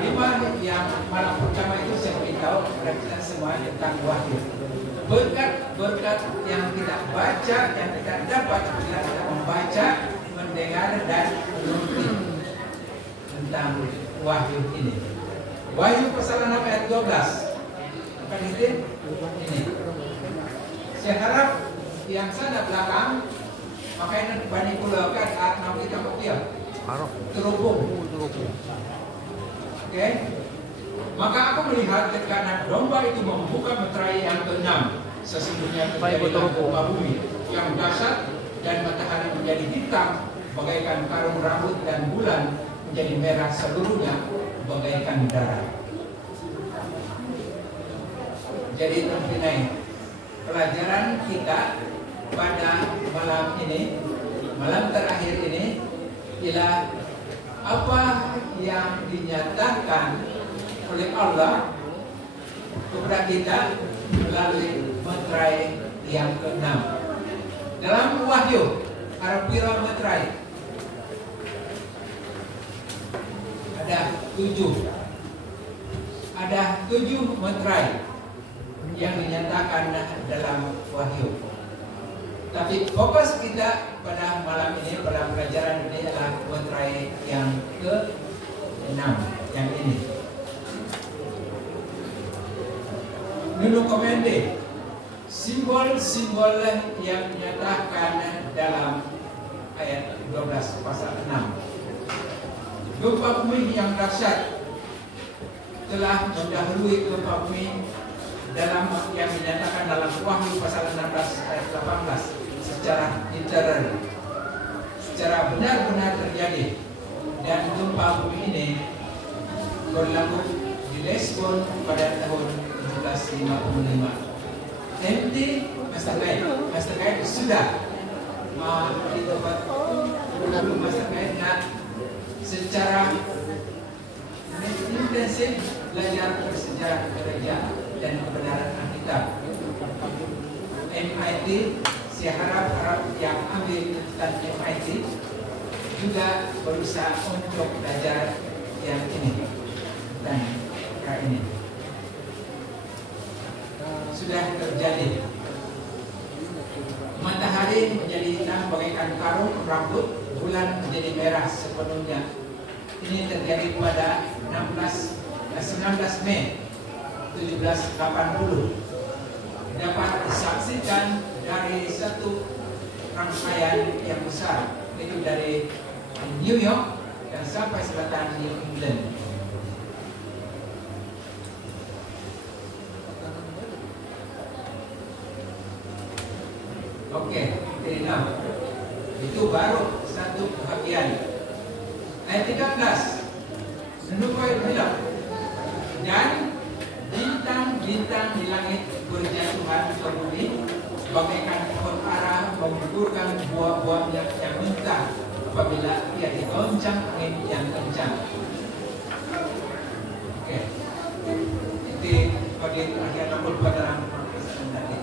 Lima yang malam pertama itu saya beritahu kepada kita semua tentang wahyu. Berkat-berkat yang kita baca, yang kita dapat bila kita membaca, mendengar dan mengerti tentang wahyu ini. Wahyu pasal 6 ayat 12. Bukan itu? Ini. Saya harap yang sana belakang makanya banyak pula kan nama kita kopiah. Terhubung. Oke. Maka aku melihat ketika domba itu membuka meterai yang ke-6, sesungguhnya terjadilah gempa bumi yang dahsyat dan matahari menjadi hitam bagaikan karung rambut dan bulan menjadi merah seluruhnya bagaikan darah. Jadi terpinai pelajaran kita pada malam ini, malam terakhir ini ialah apa yang dinyatakan oleh Allah kepada kita melalui meterai yang ke-6. Dalam Wahyu ada pira meterai? Ada 7. Ada 7 meterai yang dinyatakan dalam Wahyu. Tapi fokus kita pada malam ini, pada pelajaran ini adalah meterai yang ke-6, yang ini. Nunu komende, simbol-simbol yang dinyatakan dalam ayat 12 pasal 6. Gempa bumi yang dahsyat telah mendahului gempa bumi dalam yang dinyatakan dalam Wahyu pasal 16 ayat 18 secara literal, secara benar-benar terjadi. Dan gempa bumi ini berlaku di Lisbon pada tahun 1755. MT Master Guide sudah di tempat Master Guide secara intensif belajar bersejarah gereja dan kebenaran Alkitab. MIT, saya harap yang ambil tentang MIT juga berusaha untuk belajar yang ini dan ini. Sudah terjadi. Matahari menjadi hitam bagaikan karung rambut, bulan menjadi merah sepenuhnya. Ini terjadi pada 19 Mei 1780. Dapat disaksikan dari satu rangkaian yang besar, itu dari New York dan sampai selatan New England. Oke, itu baru satu bagian. Ayat 13. Menukoi bilang, dan bintang-bintang di langit berjatuhan ke bumi bagaikan pohon ara menguburkan buah-buahnya yang mentah apabila ia digoncang angin yang kencang. Oke, itu bagian terakhir nomor dalam tadi.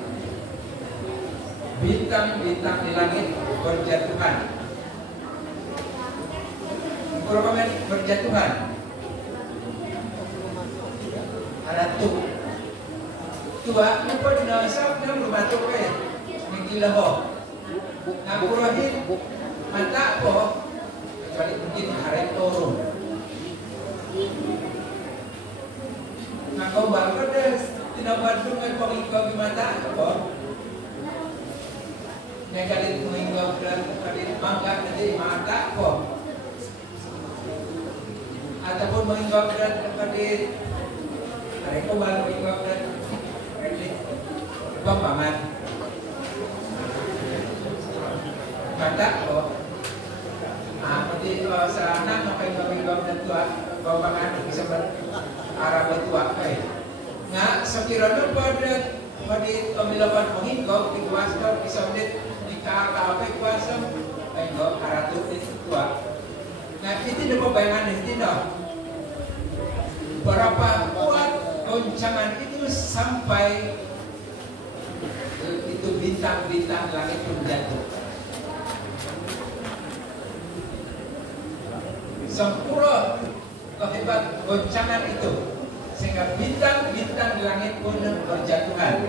Bintang-bintang di langit berjatuhan. Program berjatuhan. Ada tua apa dina sab dia berbatuk gila ho. Ngapurahin mata ko kecuali mungkin hari turun. Kau baru deh tidak bantu mengikau di mata ko. Negatif mengikau dan tadi mangga jadi mata ko. Ataupun mengikau dan tadi mereka baru mengikau dan paman mata kok nanti sana sampai bawang dan tua bawangan bisa berarah bertua nggak sekiranya pada pemilapan mengikau di kuasa bisa di kakak kuasa mengikau arah itu tua. Nah itu dapat bayangan itu dong berapa kuat goncangan itu sampai itu bintang-bintang langit pun jatuh. Sempurna kehebat goncangan itu, sehingga bintang-bintang di langit pun berjatuhan.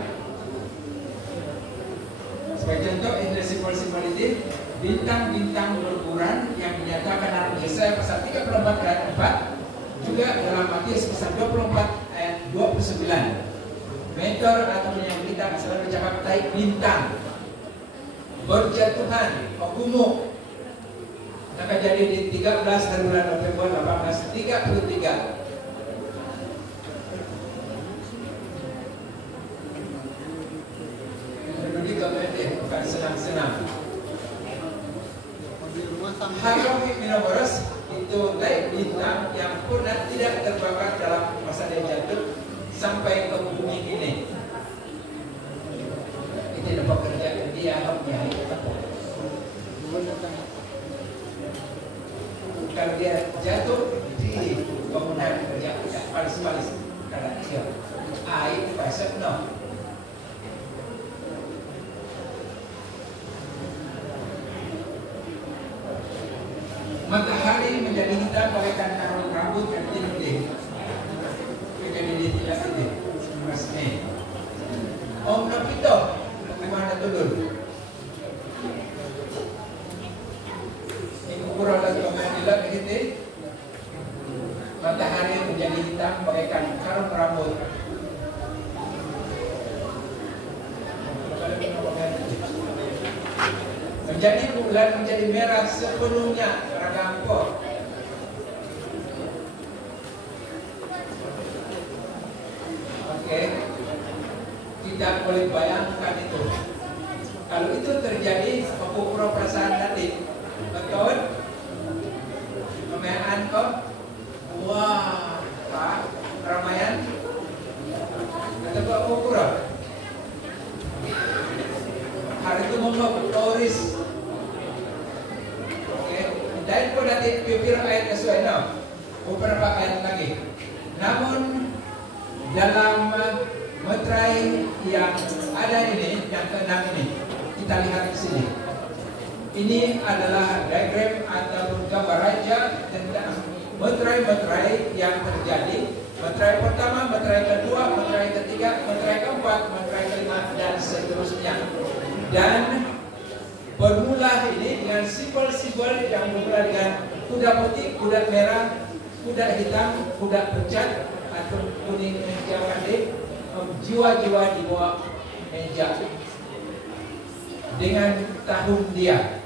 Sebagai contoh, in the simbol-simbol itu, bintang-bintang berguguran yang dinyatakan dalam Yesaya pasal 34 ayat 4, juga dalam Matius pasal 24 ayat 29. Meteor atau yang kita selalu cakap taik bintang berjatuhan, ogumuk. Maka jadi di 13 dari bulan November 1833. Menurut kemudian bukan senang-senang. Harum Hypnoboros itu taik bintang yang pernah tidak terbakar dalam masa dia jatuh sampai ke bumi ini. Itu dapat kerja dia hanya kalau dia jatuh di bangunan kerja tidak palis-palis karena dia air pasal no. Matahari menjadi hitam bagaikan karung rambut yang tinggi. Menjadi tidak tinggi. Mas Mei. Om Napito, mana turun? Ibu kurang lagi omanilah begitu. Matahari menjadi hitam bagaikan karung rambut. Menjadi bulan menjadi merah sepenuhnya ragampor. Oke, tidak boleh bayangkan itu. Kalau itu terjadi, pura perasaan tadi, betul? Kemean kok, wah, Pak, ramaian, atau kok pura? Hari itu mau turis. Dan pun nanti pipir ayat sesuai no, beberapa ayat lagi. Namun dalam meterai yang ada ini, yang keenam ini, kita lihat di sini. Ini adalah diagram ataupun gambar raja tentang meterai-meterai yang terjadi. Meterai pertama, meterai kedua, meterai ketiga, meterai keempat, meterai kelima, dan seterusnya. Dan bermula ini dengan simbol-simbol yang bermula dengan kuda putih, kuda merah, kuda hitam, kuda pecat atau kuning meja kandil, jiwa-jiwa di bawah meja dengan tahun dia.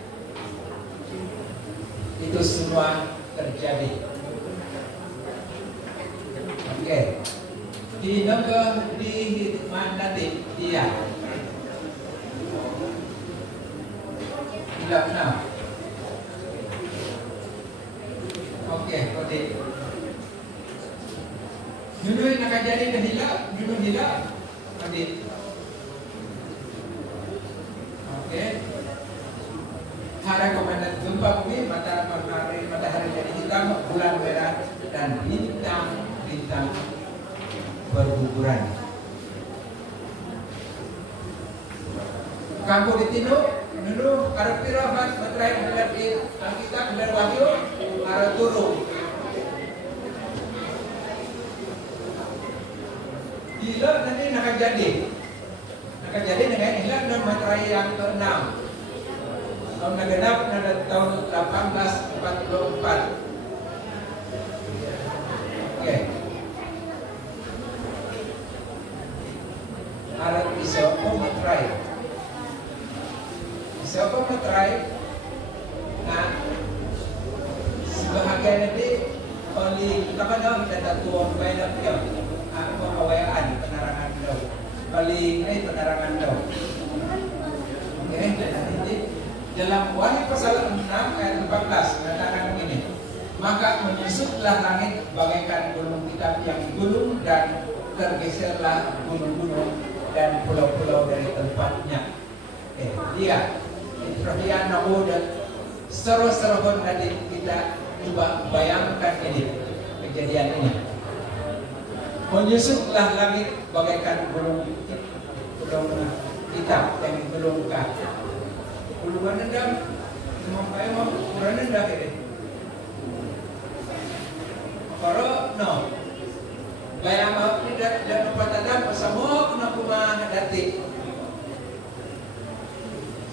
Itu semua terjadi. Oke. Di nomor di mana dia? Tidak benar. Oke, kode. Dulu yang akan jadi hilal, dulu hilal, kode. Oke. Hari komandan gempa bumi, matahari jadi hitam, bulan merah, dan bintang berguguran. Kamu ditinduk. Dulu ada pirabat meterai melihat di Alkitab dan Wahyu ada turun. Gila nanti akan jadi dengan hilang dan meterai yang ke-6. Tahun genap pada tahun 1844. Oke. Ada Isopo meterai. Siapa meterai? Nah, sebahagian ini oleh apa namanya kita tuang banyak dia, pengawaian penerangan dau, oleh ini penerangan dau. Oke, dan ini dalam Wahyu pasal 6 ayat 14 mengatakan begini, maka menyusutlah langit bagaikan gunung kitab yang digulung dan tergeserlah gunung-gunung dan pulau-pulau dari tempatnya. Dia perhatian aku dan seru-seruan tadi kita coba bayangkan ini kejadian ini. Menyusutlah langit bagaikan gunung hitam yang digulungkan. Gulungan endam, memang kurang rendah ini. Kalau no. Bayang mau tidak dapat tanda pasamok na kumah dati.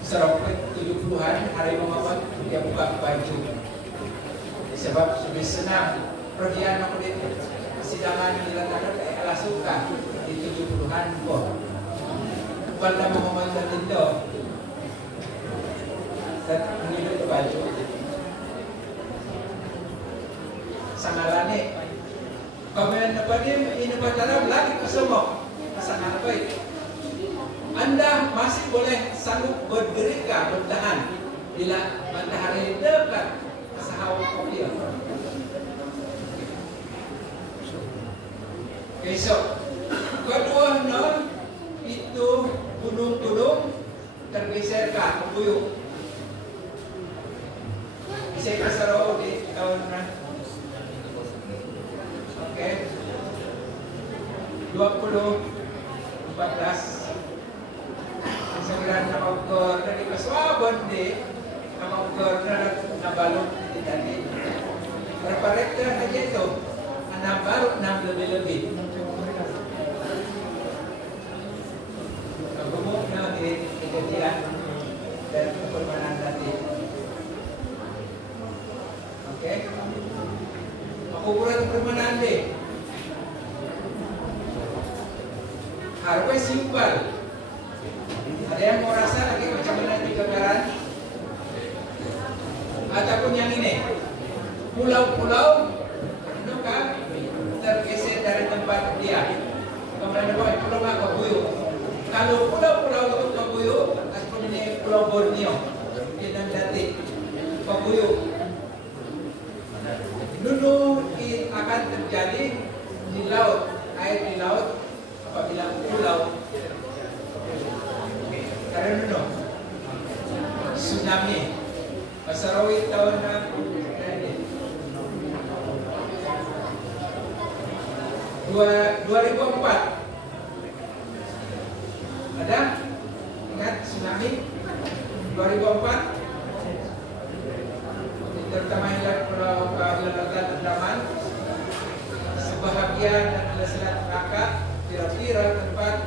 Seropet 70-an hari mengawan dia buka baju. Sebab sudah senang pergian aku di sidangan di lantaran kalah suka di 70-an kok. Pada Muhammad itu dan mengirim baju. Sangalane kemudian apa dia ini pacaran lagi kesemok sangat baik. Anda masih boleh sanggup berdiri bertahan bila matahari dekat sahau kopi. Besok kedua non itu gunung-gunung tergeser ke buyuk. Bisa kasaro di tahun 2014 segera nakautor na di kaswabon di nakautor na nabalot di tadi berparekta na dito anak baru 6 lebih-lebih kagumuk na kejadian dan permainan tadi. Oke, aku kurang permainan deh. Harus simpel. Ada yang mau rasa lagi macam mana di gambaran? Ataupun yang ini, pulau-pulau itu kan tergeser dari tempat dia. Kemudian pulau nggak ke Buyuk. Kalau pulau-pulau itu ke Buyuk, ataupun ini Pulau Borneo, dan Dati ke Buyuk. Dulu akan terjadi di laut, air di laut. Apabila pulau karena dulu tsunami Pasarawi tahun 2004 ada ingat tsunami 2004 terutama hilang Pulau Andaman sebahagian adalah Selat Melaka kira-kira tempat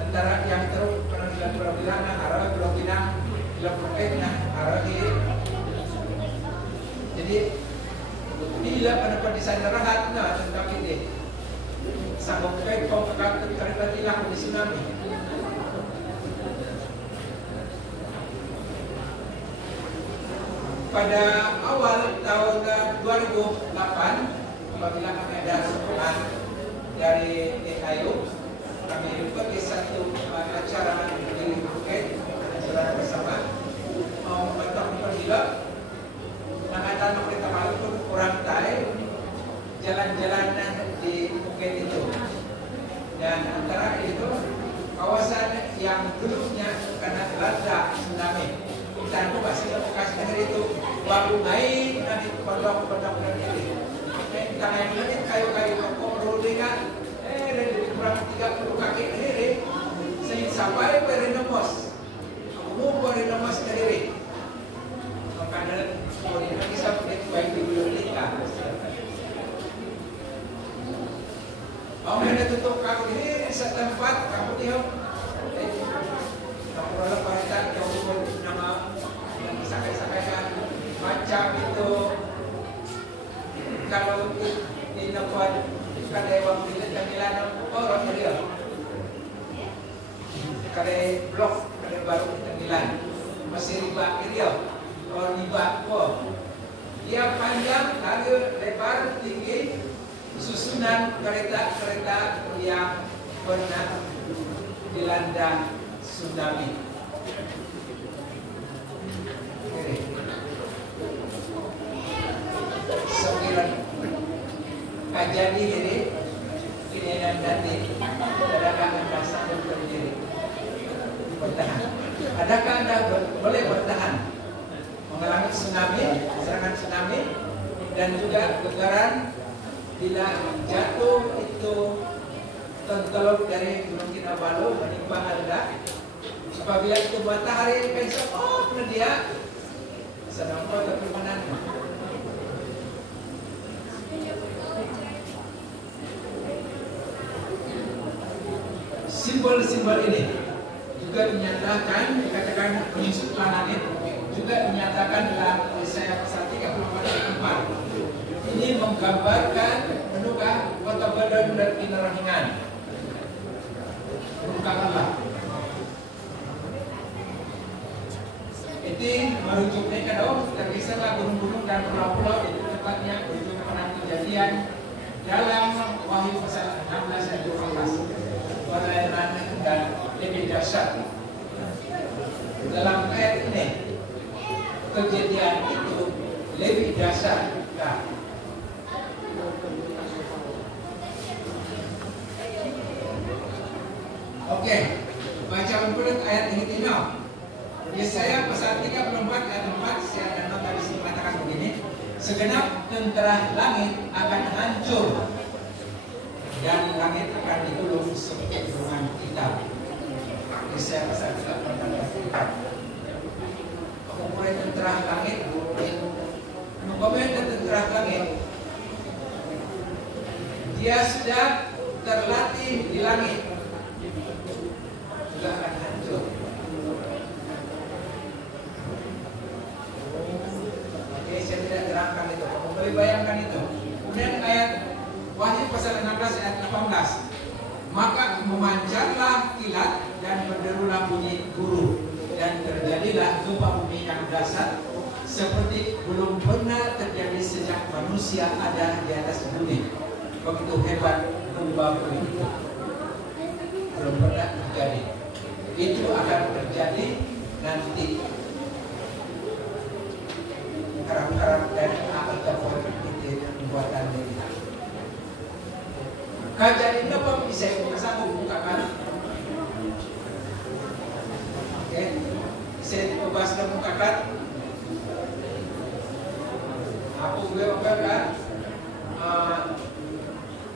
antara yang teruk penampilan Pulau Pinang, arah Pulau Pinang, Pulau Pekna, arah ini. Jadi bila pendapat di sana rahat na tentang ini, sanggup kait kau kakak kereta tilang di tsunami. Pada awal tahun 2008, apabila kami ada sokongan dari Ayu, kami pergi satu acara di Bukit, acara bersama, mau membentuk pergila, mengatakan kita malu pun kurang tahu jalan-jalanan di Bukit itu, dan antara itu kawasan yang dulunya kena melanda tsunami, dan masih bekas negeri itu baru naik dari pondok-pondok ini. Tangan ini kayu-kayu pokok rodenya dari kurang 30 kaki sendiri sehingga sampai Perinemos aku Perinemos sendiri makanya Perinemos bisa baik di bibliotek mau hendak tutup kamu ini setempat kamu dia kamu lalu paritan kamu nama yang sakai-sakaikan macam itu. Kalau di Nepal kadai wang bilet Milan orang dia kadai blok kadai baru Milan masih riba dia orang riba kok dia panjang lalu lebar tinggi susunan kereta-kereta yang pernah dilanda tsunami. Kajian ini dan nanti adakah anda sanggup berdiri bertahan? Adakah anda boleh bertahan mengalami tsunami, serangan tsunami, dan juga getaran bila jatuh itu tenggelam dari Gunung Kinabalu menimpa anda? Apabila itu matahari besok, oh dia sedang kau kepimanan. simbol-simbol ini juga dinyatakan, dikatakan menyusun langit, juga dinyatakan dalam Yesaya pasal 34 ayat 4. Ini menggambarkan menukah kota badan dan kinarahingan. Bukan Allah. Itu merujuknya kalau terkisahlah gunung-gunung dan pulau-pulau, itu tepatnya merujuk kepada kejadian dalam Wahyu pasal 16 dan 12. Pelayanan dan lebih dahsyat. Dalam ayat ini kejadian itu lebih dahsyat. Nah, oke, baca menurut ayat ini tidak. Yesaya pasal 34 ayat 4 saya dan nota di sini mengatakan begini, segenap tentera langit akan hancur dan langit akan digulung seperti gulungan hitam. Yesaya pasal 34 ayat 4. Kemudian tentera langit, kemudian tentera langit, dia sudah terlatih di langit, juga akan hancur. Oke, saya tidak terangkan itu. Boleh bayangkan itu. Kemudian ayat Wahyu pasal 16 ayat 18. Maka memancarlah kilat dan berderulah bunyi guru dan terjadilah gempa bumi yang dahsyat seperti belum pernah terjadi sejak manusia ada di atas bumi. Begitu hebat gempa bumi itu. Belum pernah terjadi. Itu akan terjadi nanti. Harap-harap dan akan terjadi pembuatan ini. Kajian ini apa bisa saya membukakan? Oke, saya bahas dan membukakan. Aku beliau kan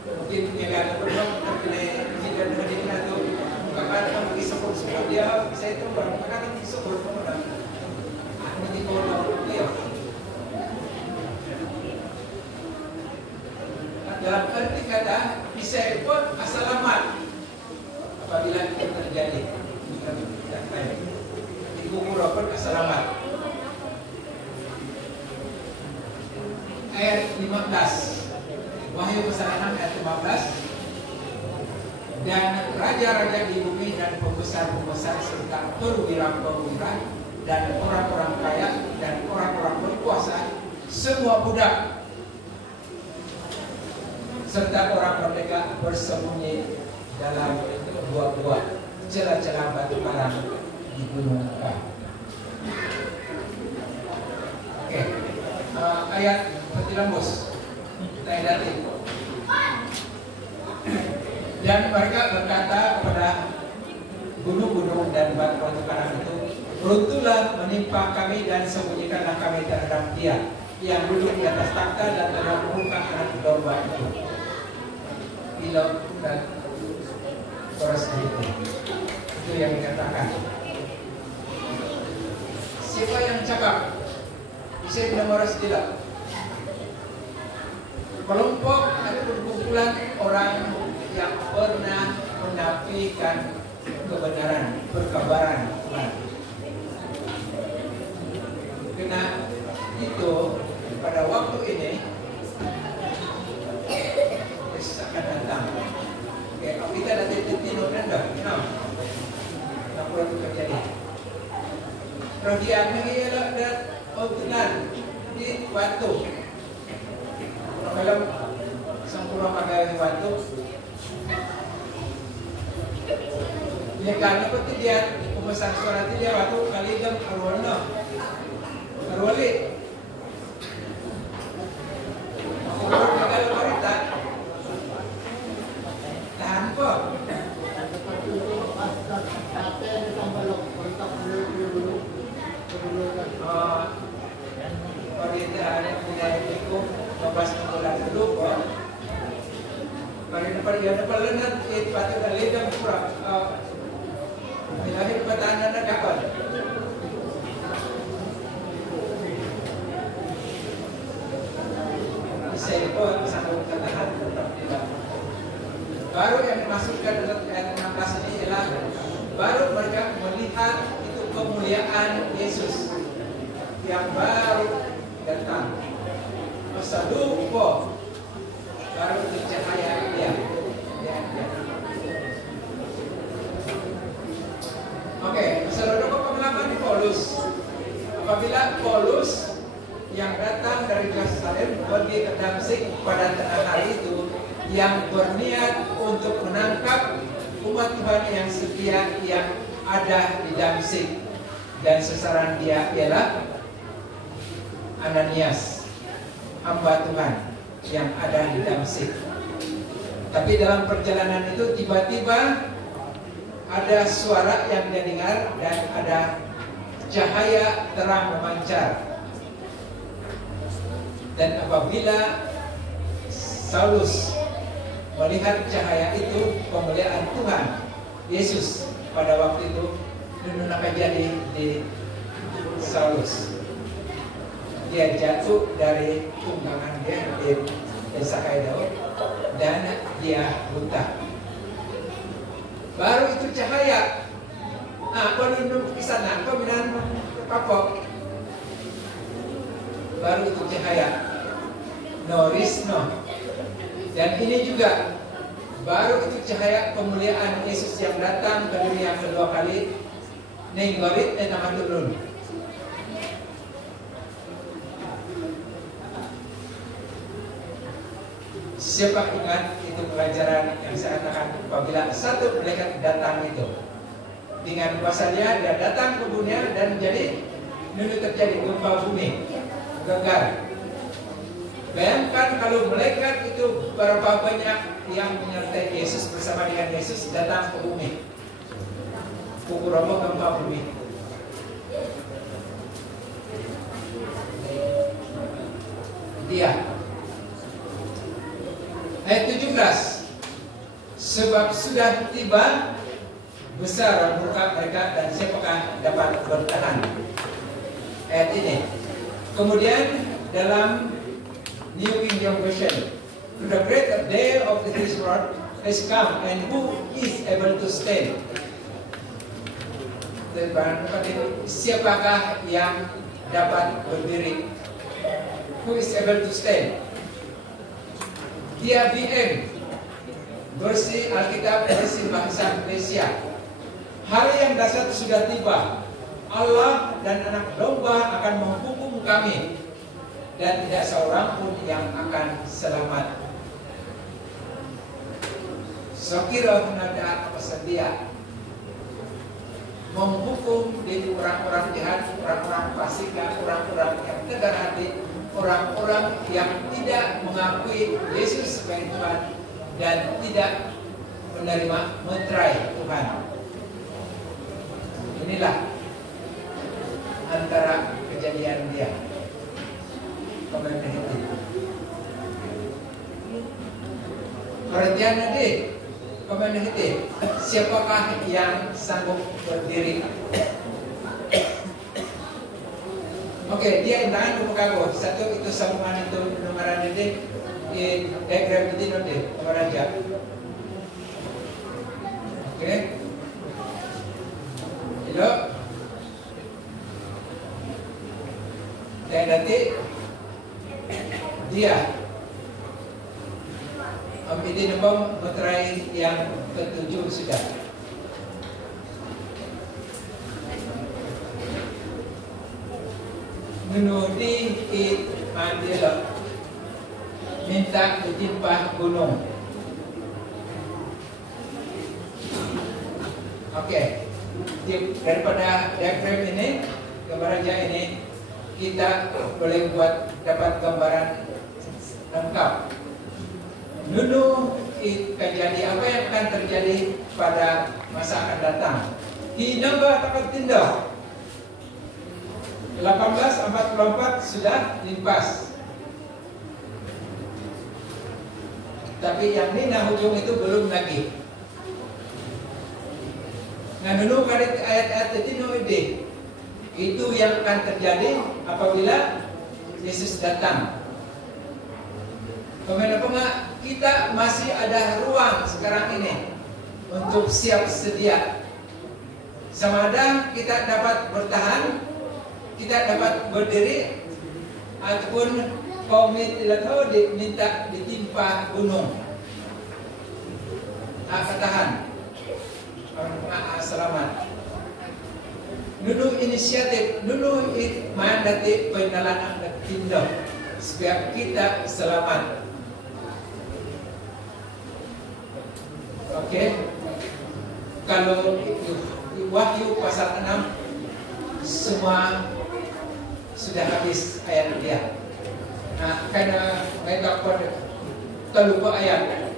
mungkin nilai berdua terkena tidak dengan itu membukakan bagi sebut dia bisa itu membukakan sebut kemudian ini kalau dia dalam arti kata bisa pun asalamat apabila itu terjadi di kubur pun asalamat. Ayat 15 Wahyu pasal 6 ayat 15. Dan raja-raja di bumi dan pembesar-pembesar serta perwira-perwira dan orang-orang kaya dan orang-orang berkuasa, semua budak serta orang merdeka bersembunyi dalam gua-gua celah-celah batu karang di gunung Mekah. Oke, ayat Petilambus Taidati. Dan mereka berkata kepada gunung-gunung dan batu-batu karang itu, runtuhlah menimpa kami dan sembunyikanlah kami terhadap dia yang duduk di atas takhta dan terhadap muka anak domba itu. Pilot dan poros itu yang dikatakan. Siapa yang cakap? Bisa dinomor tidak? Kelompok atau kumpulan orang yang pernah menafikan kebenaran, perkabaran Tuhan. Karena itu pada waktu ini akan datang. Kalau kita nanti tinok nanda, tak perlu terjadi. Kalau dia mengira dan benar di waktu. Kalau sempurna pakai waktu, dia karena seperti dia pemesan suara dia waktu kali jam arwana, arwali. baru yang dimaksudkan dalam ayat 16 ini ialah baru mereka melihat itu kemuliaan Yesus yang baru datang. Masa lupa baru itu cahaya dia. Oke, saudara pengalaman di Paulus. Apabila Paulus yang datang dari Yerusalem pergi ke Damsyik pada tengah hari itu, yang berniat untuk menangkap umat Tuhan yang setia yang ada di Damsyik, dan sasaran dia ialah Ananias, hamba Tuhan yang ada di Damsyik. Tapi dalam perjalanan itu tiba-tiba ada suara yang dia dengar dan ada cahaya terang memancar. Dan apabila Saulus melihat cahaya itu, kemuliaan Tuhan Yesus pada waktu itu terjadi di Saulus. Dia jatuh dari tunggangan dia di desa Daud dan dia buta. Baru itu cahaya. Kalau di sana pembinaan kapok. Baru itu cahaya. Norisno. Dan ini juga baru itu cahaya kemuliaan Yesus yang datang ke dunia kedua kali. Nenggorit dan nama turun. Siapa ingat itu pelajaran yang saya katakan apabila satu malaikat datang itu dengan kuasanya dia datang ke dunia dan jadi dulu terjadi gempa bumi, gegar. Bayangkan kalau malaikat itu berapa banyak yang menyertai Yesus bersama dengan Yesus datang ke bumi, pukul roboh gempa bumi. Dia ayat 17, sebab sudah tiba besar murka mereka dan siapakah dapat bertahan. Ayat ini. Kemudian dalam New King James Version, the great day of His wrath has come, and who is able to stand? Siapakah yang dapat berdiri? Who is able to stand? Dia BM versi Alkitab versi bahasa Indonesia. Hari yang dahsyat sudah tiba. Allah dan anak domba akan menghukum kami, dan tidak seorang pun yang akan selamat. Sokiro nada pesedia menghukum di orang-orang jahat, orang-orang fasik, orang-orang yang tegar hati, orang-orang yang tidak mengakui Yesus sebagai Tuhan dan tidak menerima meterai Tuhan. Inilah antara kejadian dia. Perhatian nanti, siapakah yang sanggup berdiri? Oke, dia intangan lupa. Satu itu sambungan itu numeran ini di diagram itu nanti nomor aja. Oke. Halo. Dan nanti dia ini nombor meterai yang ketujuh sudah. Menudi Mandela minta ditimpah gunung. Oke, daripada diagram ini, gambar aja ini, kita boleh buat dapat gambaran lengkap. Dulu kejadian apa yang akan terjadi pada masa akan datang. Hinaba takat tindak. 1844 sudah limpas. Tapi yang Nina hujung itu belum lagi. Nah dulu kali ayat-ayat itu yang akan terjadi apabila Yesus datang. Kemudian apa enggak kita masih ada ruang sekarang ini untuk siap sedia. Sama ada kita dapat bertahan, kita dapat berdiri, ataupun komit atau diminta ditimpa gunung. Ketahan, selamat. Dulu inisiatif, dulu mandati pendalaan tindak supaya kita selamat. Oke, kalau Wahyu pasal 6 semua sudah habis ayat dia. Nah, karena mereka pada terlupa ayat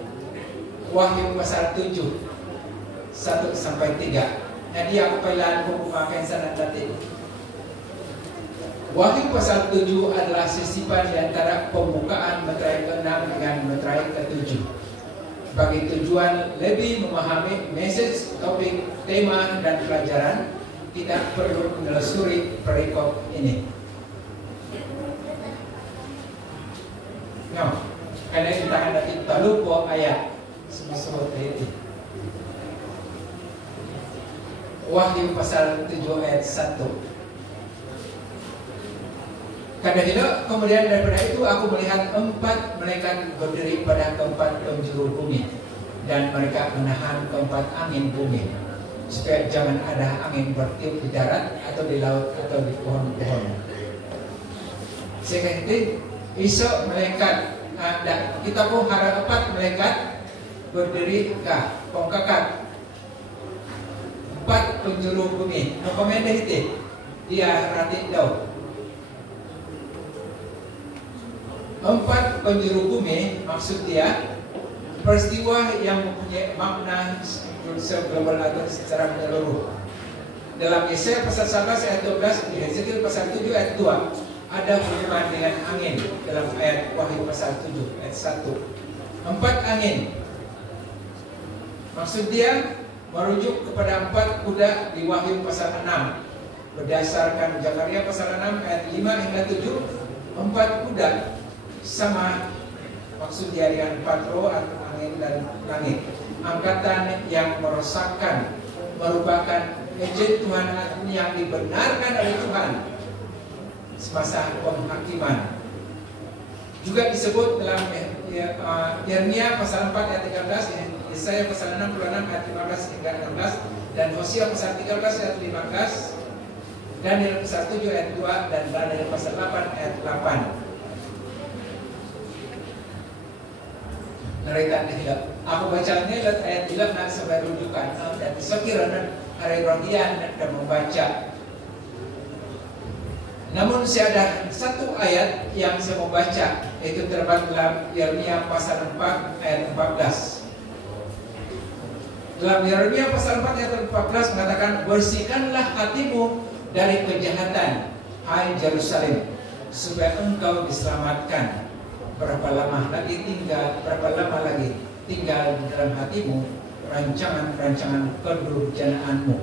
Wahyu pasal 7 1 sampai 3. Jadi aku pilihan memakai sanad tadi. Wahyu pasal 7 adalah sisipan di antara pembukaan meterai ke-6 dengan meterai ke-7. Bagi tujuan lebih memahami message, topik, tema, dan pelajaran, kita perlu menelusuri perikop ini. No, karena kita ada lupa ayat semua itu. Wahyu pasal 7 ayat 1. Kadang-kadang kemudian daripada itu aku melihat 4 malaikat berdiri pada keempat penjuru bumi, dan mereka menahan keempat angin bumi supaya jangan ada angin bertiup di darat atau di laut atau di pohon-pohon. Sekali esok malaikat kita pun harap 4 malaikat berdiri kah pongkakat 4 penjuru bumi. Nokomenda itu dia ratik daun. 4 penjuru bumi maksud dia peristiwa yang mempunyai makna global atau secara menyeluruh. Dalam Yesaya pasal 11 ayat 12, di Hezekiel pasal 7 ayat 2 ada hubungan dengan angin dalam ayat Wahyu pasal 7 ayat 1. 4 angin maksud dia merujuk kepada 4 kuda di Wahyu pasal 6. Berdasarkan Zakaria pasal 6 ayat 5 hingga 7, 4 kuda sama maksud dia dengan 4 roh atau angin dan langit. Angkatan yang merosakkan merupakan ejen Tuhan yang dibenarkan oleh Tuhan semasa penghakiman. Juga disebut dalam Yeremia pasal 4 ayat 13, Yesaya pasal 66 ayat 15 hingga 16, dan Hosea pasal 13 ayat 15, Daniel pasal 7 ayat 2, dan Daniel pasal 8 ayat 8. Narita tidak. Aku bacanya ayat 11 nak sampai rujukan dan sekiranya hari rohian dan membaca. Namun saya ada satu ayat yang saya mau baca, itu terdapat dalam Yeremia pasal 4 ayat 14. Dalam Yeremia pasal 4 ayat 14 mengatakan, bersihkanlah hatimu dari kejahatan, hai Yerusalem, supaya engkau diselamatkan. Berapa lama lagi tinggal di dalam hatimu rancangan-rancangan kedurjanaanmu.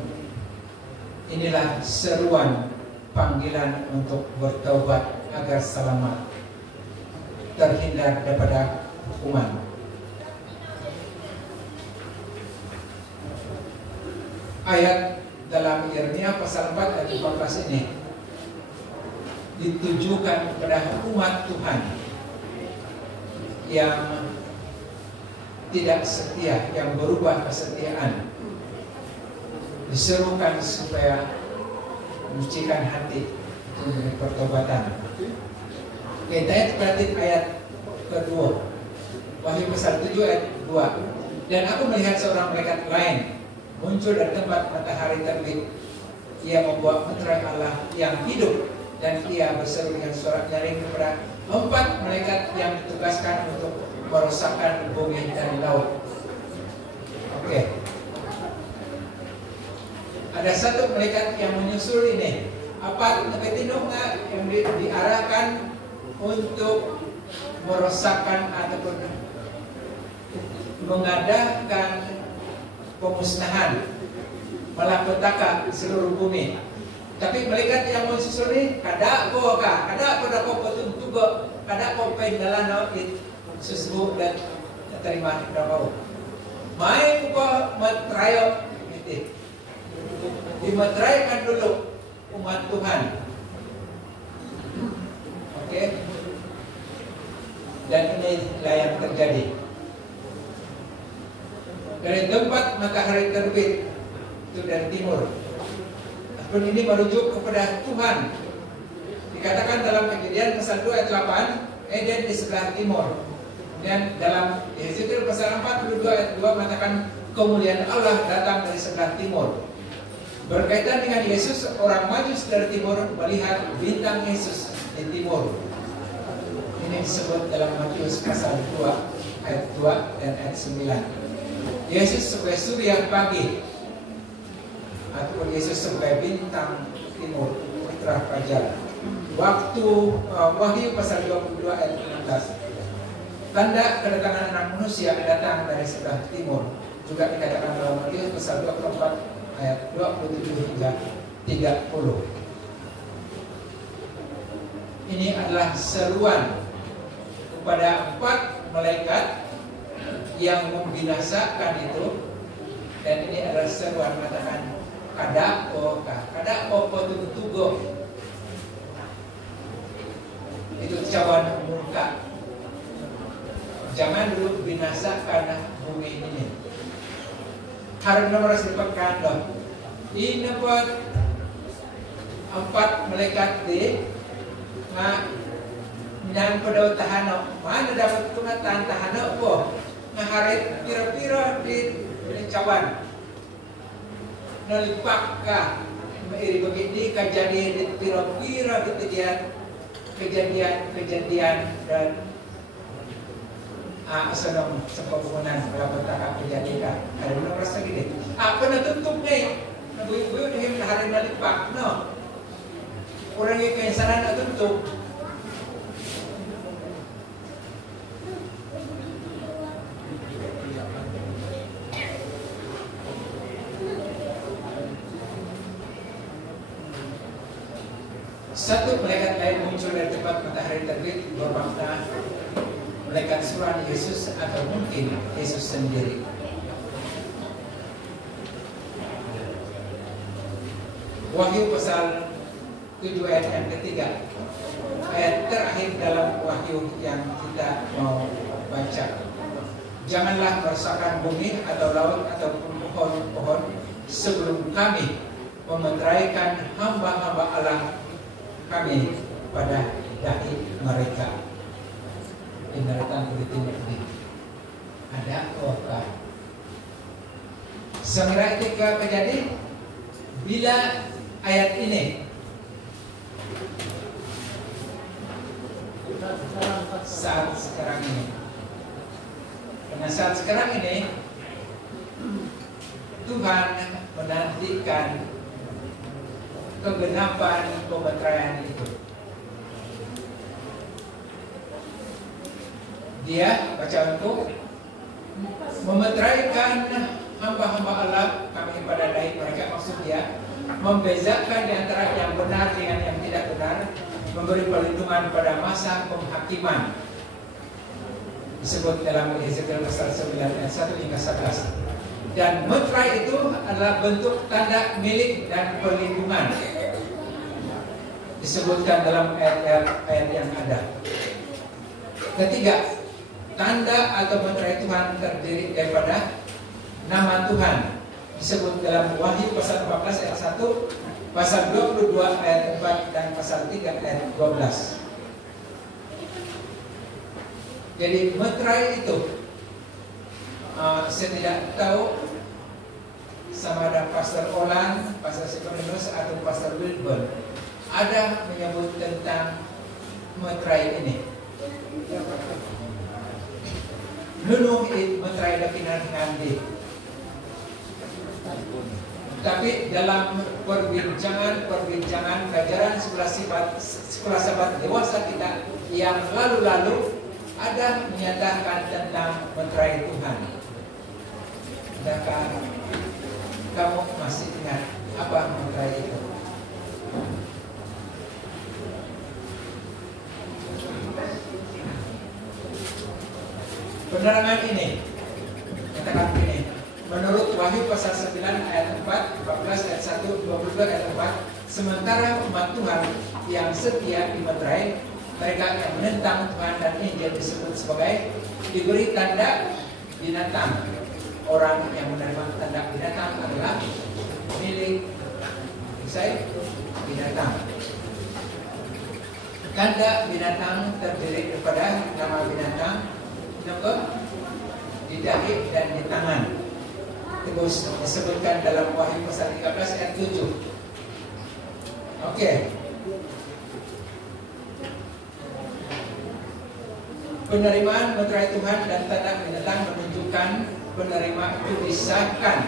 Inilah seruan panggilan untuk bertobat agar selamat, terhindar daripada hukuman. Ayat dalam Yeremia pasal 4 ayat 14 ini ditujukan kepada umat Tuhan yang tidak setia, yang berubah kesetiaan, diserukan supaya menyucikan hati untuk pertobatan. Kita perhatikan ayat kedua, Wahyu pasal 7 ayat 2. Dan aku melihat seorang malaikat lain muncul dari tempat matahari terbit. Ia membawa meterai Allah yang hidup, dan ia berseru dengan suara nyaring kepada 4 malaikat yang ditugaskan untuk merosakkan bumi dan laut. Oke. Ada satu malaikat yang menyusul ini. Apa kepentingannya yang diarahkan untuk merosakkan ataupun mengadakan pemusnahan, malapetaka seluruh bumi. Tapi malaikat yang menyusuri kada ko betul juga kada ko pendalan it susbu dan terima berapa? Mai buka metrayo gitu. Dimetraikan dulu umat Tuhan. Oke. Dan inilah yang terjadi. Dari tempat matahari terbit itu dari timur. Adapun ini merujuk kepada Tuhan. Dikatakan dalam Kejadian pasal 2 ayat 8, Eden di sebelah timur. Dan dalam Yeskiel pasal 42 ayat 2 mengatakan kemuliaan Allah datang dari sebelah timur. Berkaitan dengan Yesus, orang Majus dari timur melihat bintang Yesus di timur. Ini disebut dalam Matius pasal 2 ayat 2 dan ayat 9. Yesus sebagai surya pagi, atau Yesus sebagai bintang timur, putra fajar. Waktu Wahyu pasal 22 ayat 16. Tanda kedatangan anak manusia datang dari sebelah timur. Juga dikatakan dalam Matius pasal 24 ayat 27 hingga 30. Ini adalah seruan kepada 4 malaikat yang membinasakan itu. Dan ini adalah seruan mengatakan kada opo tugo. Itu cawan muka. Jangan dulu binasakan bumi ini. Hari nomor sedepan dong. Ini buat 4 malaikat di yang pada tahano. Mana dapat tunatan tahano po? Hari pira-pira di cawan. Nalipakkah mairi begini kejadian di pira-pira kejadian dan asalong sa pagpunan wala pagkaka kejadian. Ada benar rasa gini. Apa na tutup nih? Nabuyo-buyo dihim na hari nalipak, no? Orang yung kaya sana na tutup. Satu malaikat lain muncul dari tempat matahari terbit bermakna malaikat suruhan Yesus atau mungkin Yesus sendiri. Wahyu pasal 7 ayat yang ketiga, ayat terakhir dalam Wahyu yang kita mau baca. Janganlah meresahkan bumi atau laut ataupun pohon-pohon sebelum kami memeteraikan hamba-hamba Allah kami pada dahi mereka. Indaratan politik ini ada apa? Sebenarnya ketika terjadi bila ayat ini saat sekarang ini, karena saat sekarang ini Tuhan menantikan kegenapan pemeteraian itu. Dia baca untuk memeteraikan hamba-hamba Allah kami pada dahi mereka, maksud dia membezakan di antara yang benar dengan yang tidak benar, memberi perlindungan pada masa penghakiman. Disebut dalam Yeskiel pasal 9 ayat 1 hingga 11. Dan meterai itu adalah bentuk tanda milik dan perlindungan. Disebutkan dalam ayat-ayat yang ada. Ketiga, tanda atau meterai Tuhan terdiri daripada nama Tuhan. Disebut dalam Wahyu pasal 14 ayat 1, pasal 22 ayat 4 dan pasal 3 ayat 12. Jadi meterai itu saya tidak tahu sama ada Pastor Olan, Pastor Sikonus atau Pastor Wilburn ada menyebut tentang meterai ini. Nunuh meterai dakinan ngandi. Tapi dalam perbincangan pelajaran sekolah sahabat dewasa kita yang lalu-lalu ada menyatakan tentang meterai Tuhan. Adakah kamu masih ingat apa meterai itu? Penerangan ini katakan begini, menurut Wahyu pasal 9 ayat 4, 14 ayat 1, 22 ayat 4, sementara umat Tuhan yang setia dimeterai, mereka yang menentang Tuhan dan Injil disebut sebagai diberi tanda binatang. Orang yang menerima tanda binatang adalah milik saya binatang. Tanda binatang terdiri daripada nama binatang, di dahi dan di tangan. Terus disebutkan dalam Wahyu pasal 13 ayat 7. Oke. Penerimaan meterai Tuhan dan tanda binatang menunjukkan penerima itu disahkan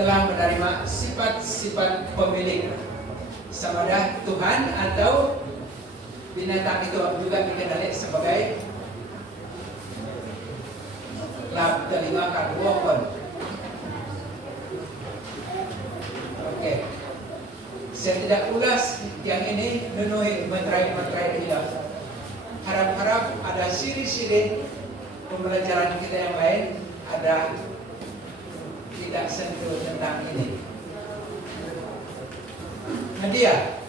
telah menerima sifat-sifat pemilik, sama ada Tuhan atau binatang itu juga dikenali sebagai lab telinga kaduokon. Oke. Saya tidak ulas yang ini menuhi meterai dia. Harap-harap ada siri-siri pembelajaran kita yang lain ada tidak sentuh tentang ini. Nadia,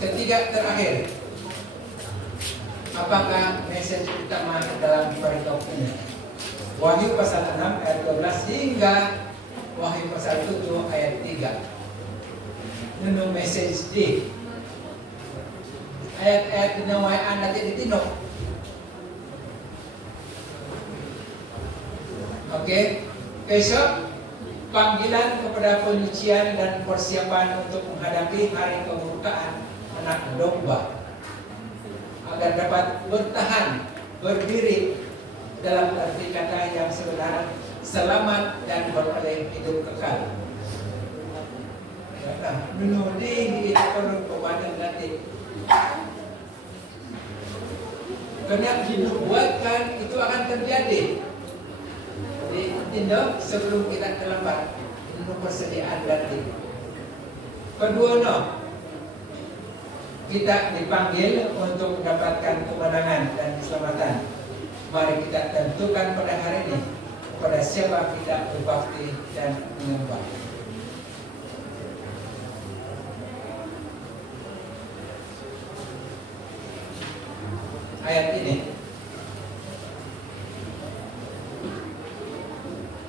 ketiga terakhir, apakah message utama dalam perikop ini? Wahyu pasal 6 ayat 12 hingga Wahyu pasal 7 ayat 3. Nunu message di ayat-ayat dinawai anda tidak tinok. Oke, besok panggilan kepada penyucian dan persiapan untuk menghadapi hari kemurkaan anak domba agar dapat bertahan berdiri dalam arti kata yang sebenarnya selamat dan beroleh hidup kekal. Menuding itu perlu kepada nanti. Karena dibuatkan itu akan terjadi. Jadi tindak sebelum kita terlambat untuk persediaan nanti. Kedua, kita dipanggil untuk mendapatkan kemenangan dan keselamatan. Mari kita tentukan pada hari ini kepada siapa kita berbakti dan menyembah. Ayat ini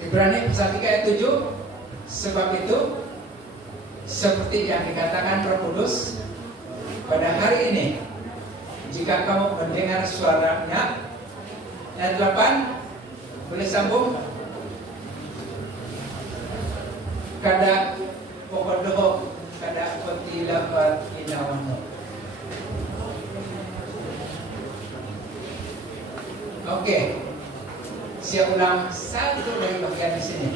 Ibrani pasal 3 ayat 7. Sebab itu seperti yang dikatakan Roh Kudus, pada hari ini jika kamu mendengar suaranya. Ayat 8 boleh sambung. Kada pokodoh kada kotilapat inawanmu. Oke, saya ulang satu dari bagian di sini.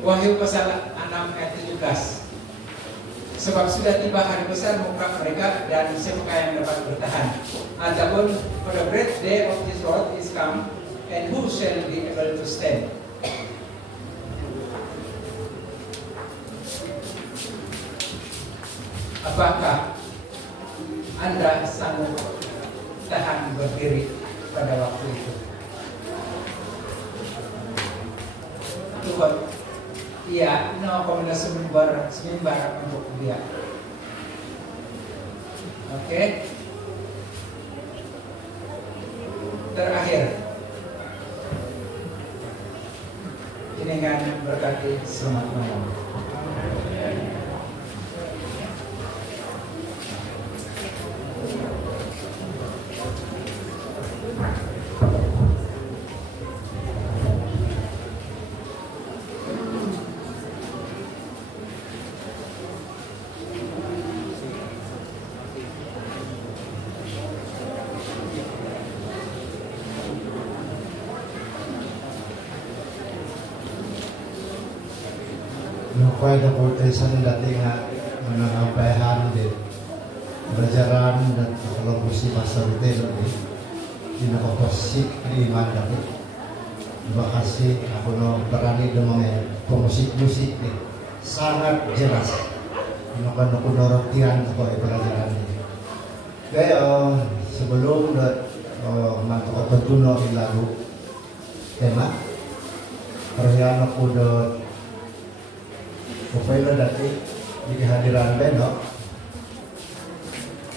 Wahyu pasal 6 ayat 17. Sebab sudah tiba hari besar muka mereka dan siapa yang dapat bertahan. Ataupun for the great day of this Lord is come, and who shall be able to stand? Apakah Anda sanggup tahan berdiri pada waktu itu? Tuhan, iya, no komenda semimbar untuk dia. Oke. Terakhir, ini kan berkati selamat malam. Nakuha na kortesan dati nga menanggampaihan di pelajaran dan kalau si masa rute di nakapasik di iman dati. Terima kasih aku no berani dengan pemusik-musik sangat jelas. Nakuha na kunorotian ako pelajaran Oke, sebelum mantuk ketuno lagu tema perayaan aku upaya dati di kehadiran beno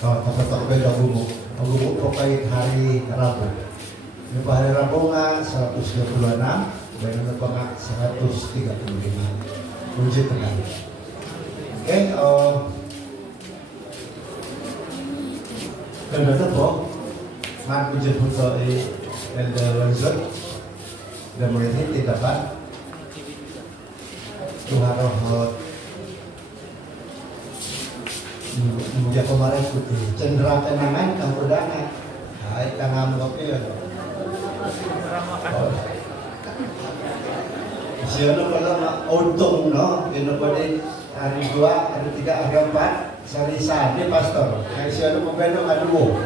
tokoh-tokoh beno gumuk pokoknya hari Rabu. Ini hari Rabu nga 126, beno na pangak 135. Puji Tuhan. Oke, ganda po, man puji puto Elder Lanzot, dan mulai tidak dapat Tuhan roh Muja kemarin putih cendera kenangan kang udana hai kang amgok ieu siapa kalau untung no ini pada hari 2, hari 3, hari 4 sari sadi pastor hari siapa pembeno aduh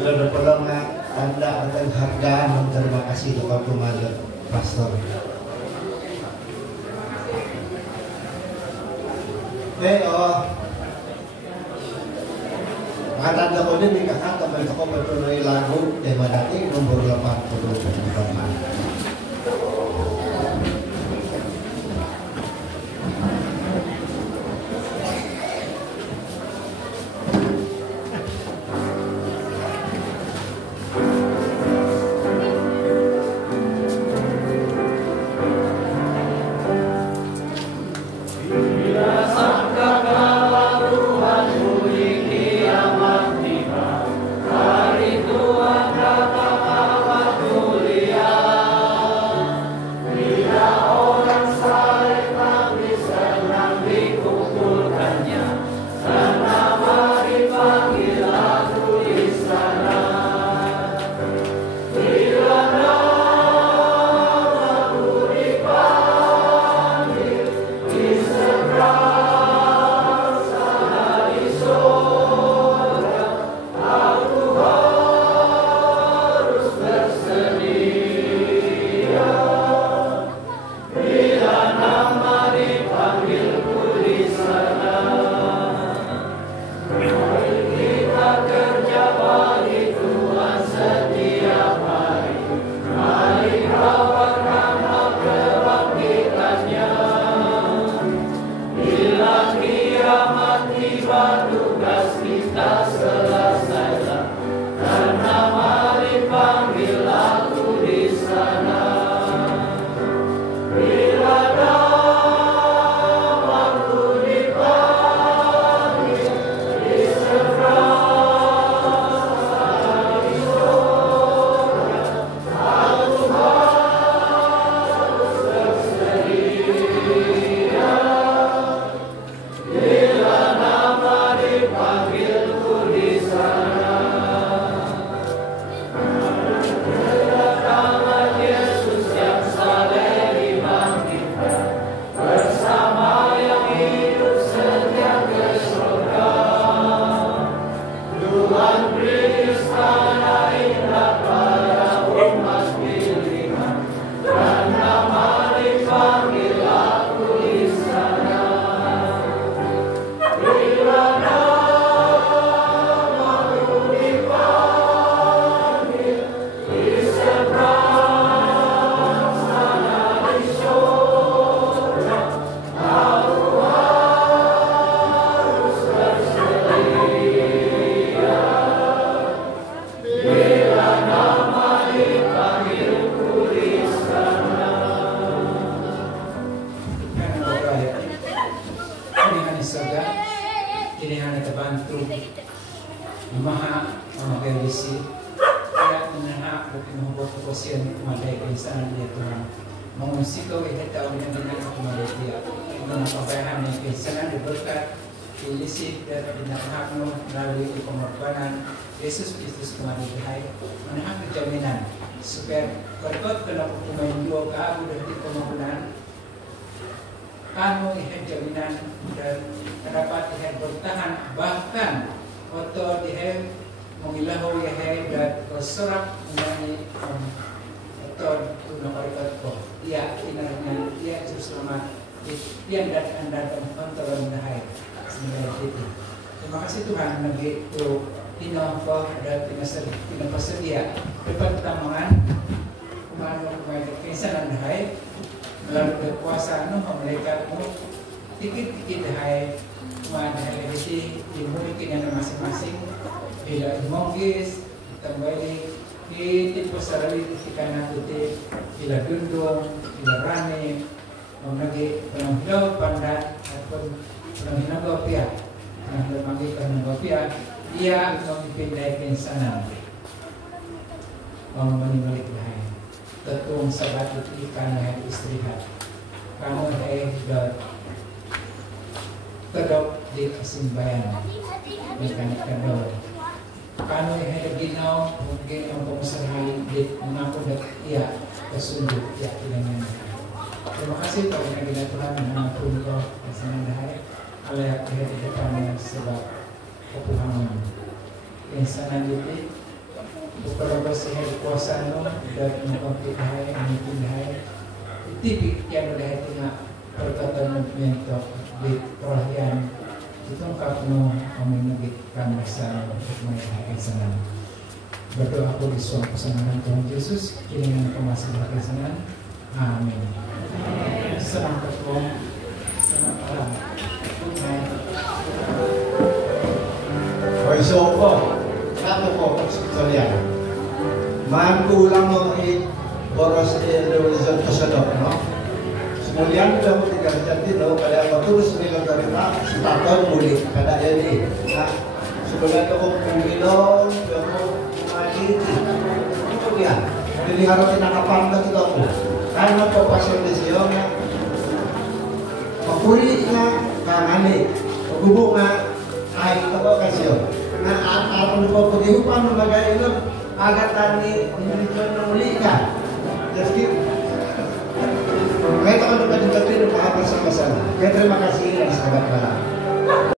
Sudah perlu Anda akan hargaan dan terima kasih kepada Tuhan Pastor. Matanda ko din ikakata may ako patuloy lagu tema dating nomor 84. Yesus Kristus kemari hai menahan kejaminan supaya berkat kena hukuman dua kau dari pembangunan kamu ihan jaminan dan dapat ihan bertahan bahkan atau dia mengilahu ya dan bersorak menyanyi atau tunang orikat ko ia inarnya ia terus selamat yang dan anda dan kontrol dahai sebenarnya itu. Terima kasih Tuhan begitu tinampa dan tinapasedia depan tamangan kumano kumain kinsan dahai melalui kuasa mereka dikit-dikit dahai dahai itu dimiliki yang masing-masing bila monggis kembali di tipe sarali ketika nanti bila dundung bila rane menagi penanggaw pandat ataupun penanggaw pihak penanggaw pihak ia memimpin kinsanan menimalik dahai tetung sabat itu ikan yang istirahat kamu kedok di kesimbayan dengan kedok kamu yang ginaw mungkin ang pemusahali di mengaku dak ia kesunduk ya dengan. Terima kasih Pak Nabi Tuhan mengampun kau kesenang dahai alaya kehadi depannya sebab kepuhangan insanan itu bukan bersihar kuasa no dan mengkomplit dahai memimpin dahai tipik yang dahai tengah perkataan mentok di perahyan itu kakno memenegitkan bersama untuk menghadapi kesenangan. Berdoa aku di suam kesenangan Tuhan Yesus kini dengan kemasihan kesenangan. Amin. Senang ketemu, senang malam. Oi sopo, satu kok sekalian. Mampu ulang mengenai boros revolusi kesedok, no? Kemudian sudah ketika terjadi tahu pada waktu terus bilang kereta starter mudik kada jadi. Nah, sebenarnya aku pemilon, aku maju itu dia. Jadi harus tinakapan ke aku. Karena pasien di sini Makurinya kangane, hubungan air apa kasih. Nah, alam lupa kehidupan lembaga itu agak tani memulihkan. Jadi mereka akan berkata-kata bersama-sama. Terima kasih dan selamat malam.